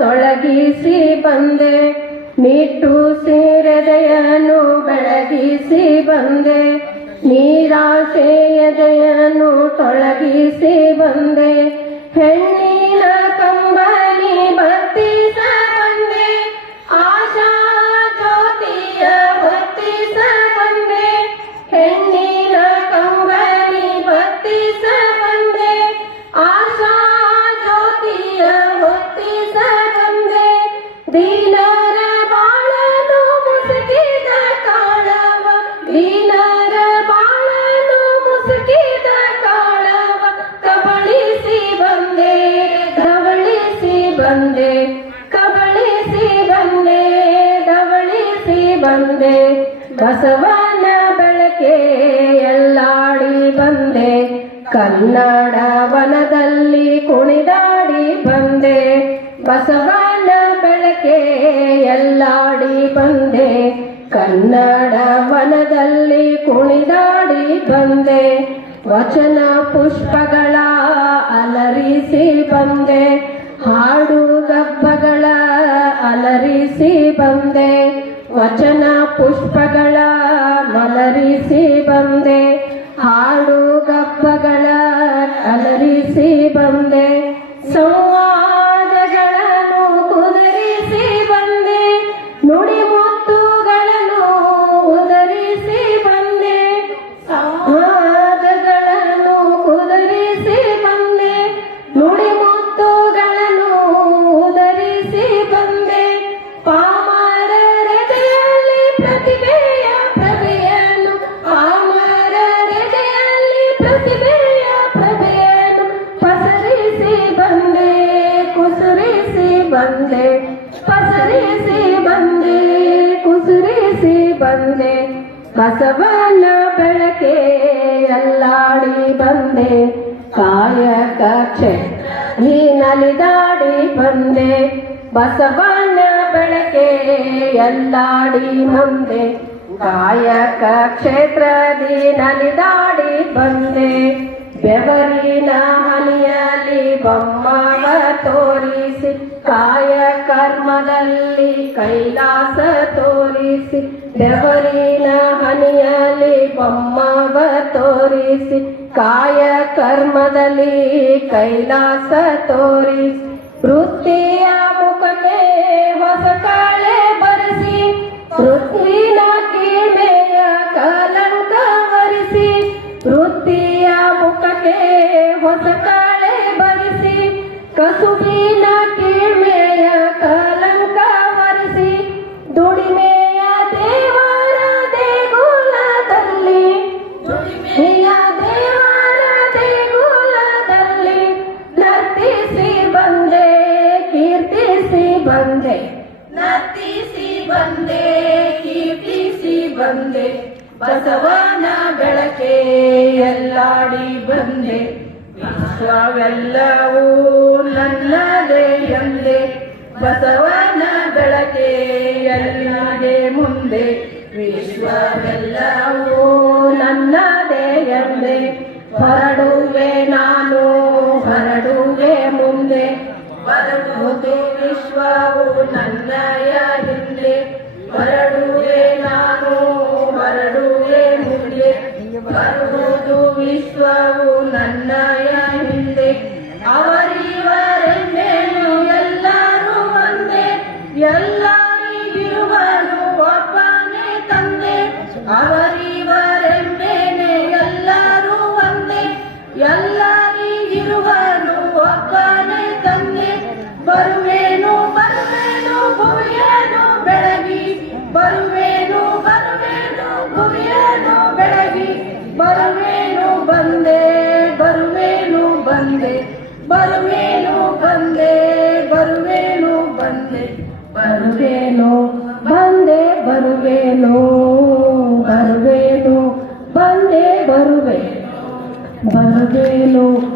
ತೊಳಗಿಸಿ ಬಂದೆ. ನಿಟ್ಟು ಸೀರೆದೆಯನ್ನು ಬೆಳಗಿಸಿ ಬಂದೆ. ನೀರಾಶೆಯದೆಯನ್ನು ತೊಳಗಿಸಿ ಬಂದೆ. ಹೆಣ್ಣಿನ ಬಂದೆ ಕಬಳಿಸಿ ಬಂದೆ ಧವಳಿಸಿ ಬಂದೆ, ಬಸವನ ಬೆಳಕೆ ಎಲ್ಲಾಡಿ ಬಂದೆ, ಕನ್ನಡ ವನದಲ್ಲಿ ಕುಣಿದಾಡಿ ಬಂದೆ, ಬಸವನ ಬೆಳಕೆ ಎಲ್ಲಾಡಿ ಬಂದೆ, ಕನ್ನಡ ವನದಲ್ಲಿ ಕುಣಿದಾಡಿ ಬಂದೆ, ವಚನ ಪುಷ್ಪಗಳ ಪುಷ್ಪಗಳ ಮಲರಿಸಿ ಬಂದೆ. ಹಾಡು ಗಪ್ಪಗಳ ಅಲರಿಸಿ ಬಂದೆ. ಸಂವಾದಗಳನ್ನು ಕುದರಿಸಿ ಬಂದೆ. ನುಡಿ ಮುತ್ತುಗಳನ್ನು ಉದರಿಸಿ ಬಂದೆ. ಸಂವಾದಗಳನ್ನು ಕುದರಿಸಿ ಬಂದೆ. ನುಡಿ ಮುತ್ತುಗಳನ್ನು ಉದರಿಸಿ ಬಂದೆ. ಪಾಮರರೆದೆಯಲ್ಲಿ ಬಂದೆ. ಪಸರಿಸಿ ಬಂದೆ, ಕುಸುರಿಸಿ ಬಂದೆ. ಬಸವನ ಬೆಳಕೆ ಎಲ್ಲಾಡಿ ಬಂದೆ. ಕಾಯಕ ಕ್ಷೇತ್ರ ನಲಿದಾಡಿ ಬಂದೆ. ಬಸವನ ಬೆಳಕೆ ಎಲ್ಲಾಡಿ ಮುಂದೆ ಕಾಯಕ ಕ್ಷೇತ್ರದಿ ನಲಿದಾಡಿ ಬಂದೆ. ಬೆವರಿನ ಹನಿಯಲ್ಲಿ ಬೊಮ್ಮವ ತೋರಿಸಿ, ಕಾಯ ಕರ್ಮದಲ್ಲಿ ಕೈಲಾಸ ತೋರಿಸಿ, ಬೆವರಿನ ಹನಿಯಲ್ಲಿ ಬೊಮ್ಮವ ತೋರಿಸಿ, ಕಾಯ ಕರ್ಮದಲ್ಲಿ ಕೈಲಾಸ ತೋರಿಸಿ, ವೃತ್ತಿಯ ಮುಖಕ್ಕೆ ಹೊಸ ಕಾಳೆ ಬರೆಸಿ, ವೃತ್ತಿನ ಕೀಮೆಯ ಕಲಂಕ ವರಿಸಿ, ವೃತ್ತಿಯ ಮುಖಕ್ಕೆ ಹೊಸ ಕಸುಬಿನ ಕೀಳ್ಮೆಯ ಕಲಂಕ ವರಿಸಿ, ದುಡಿಮೆಯ ದೇವರ ದೇಗುಲದಲ್ಲಿ, ದುಡಿಮೆಯ ದೇವರ ದೇಗುಲದಲ್ಲಿ ನರ್ತಿಸಿ ಬಂದೆ, ಕೀರ್ತಿಸಿ ಬಂದೆ. ನರ್ತಿಸಿ ಬಂದೆ, ಕೀರ್ತಿಸಿ ಬಂದೆ, ಬಸವನ ಬೆಳಕೆ ಎಲ್ಲಾಡಿ ಬಂದೆ. ವಿಶ್ವವೆಲ್ಲವೂ ಬಸವನ ಬೆಳಕೆ ಎಲ್ಲಿಗೆ ಮುಂದೆ ವಿಶ್ವವೆಲ್ಲವೂ ನನ್ನದೇ ಎಂದೆ. ಹೊರಡುವೆ ನಾನು, ಹೊರಡುವೆ ಮುಂದೆ. ಬರಡುವುದು ವಿಶ್ವವು ನನ್ನಯ ಹಿಂದೆ. ಹೊರಡುವೆ ನಾನು, ಹೊರಡುವೆ ಮುಂದೆ. ಬರುವುದು ಬಂದೆ ಬರುವೇನು ಬಂದೆ ಬರುವೇನು ಬಂದೆ ಬರುವೇನು ಬಂದೆ ಬರುವೇನು ಬರುವೇನು ಬಂದೆ ಬರುವೆ ಬರು